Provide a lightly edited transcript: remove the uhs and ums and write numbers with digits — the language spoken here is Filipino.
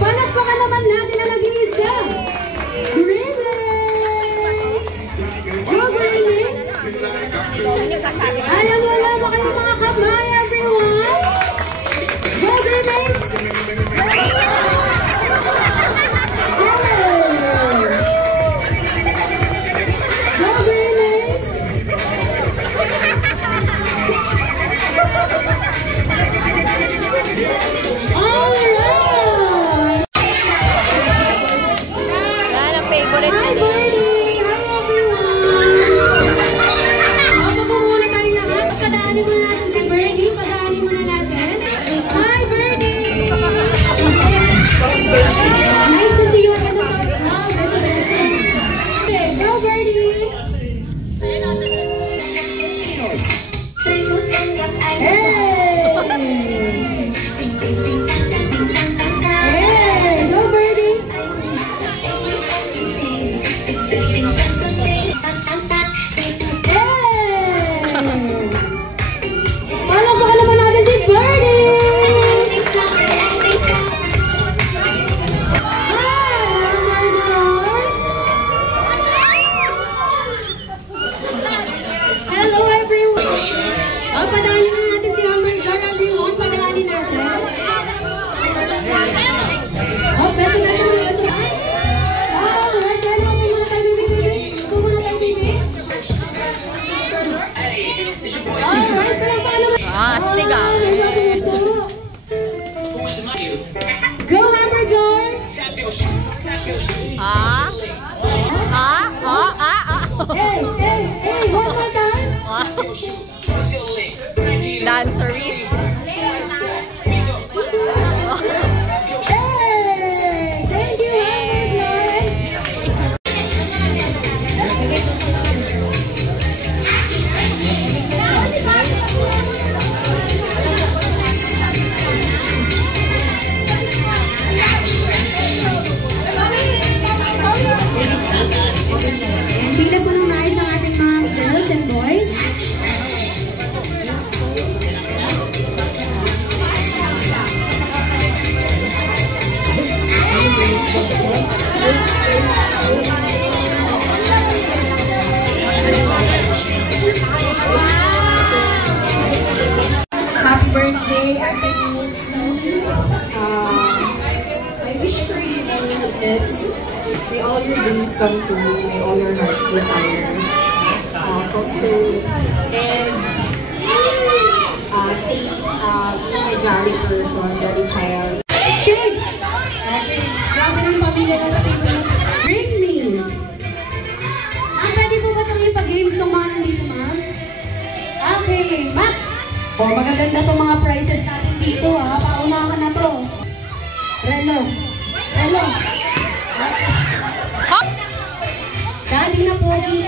Palakpakan naman natin ang nag-iisa. Grimace! Go Grimace! Ayan, wala ba kayong mga kamay, everyone? Go Grimace! Go Grimace! Hi, Birdie! Hi, everyone! Papo muna tayong lahat. Padaanin muna natin si Birdie. Padaanin muna natin. Hi, Birdie! Nice to see you again sa vlog. Okay, go, Birdie! Hey! Padaanin na natin si Hamburger, everyone. Padaanin natin. Oh, beso. Alright, dahil ako muna tayo, baby. Ito muna tayo, baby. Alright, palang paano ba? Astig ah. Go, Hamburger! Hey, one more time. Danceries. Hey! Thank you, Hamburger! And bilang po nung nais ang ating mga girls and boys. Happy birthday, Anthony. I wish for you this. May all your dreams come true. May all your heart's desires come true. And stay being a jolly person, jolly child. Shades! Grabe ng pamilya na sa table na. Bring me! Pwede po ba itong ipag-games itong mga nandito, ma'am? Okay, Mac! Magaganda itong mga prizes natin dito, ha? Paunahan na to. Relo. Daddy na pogi.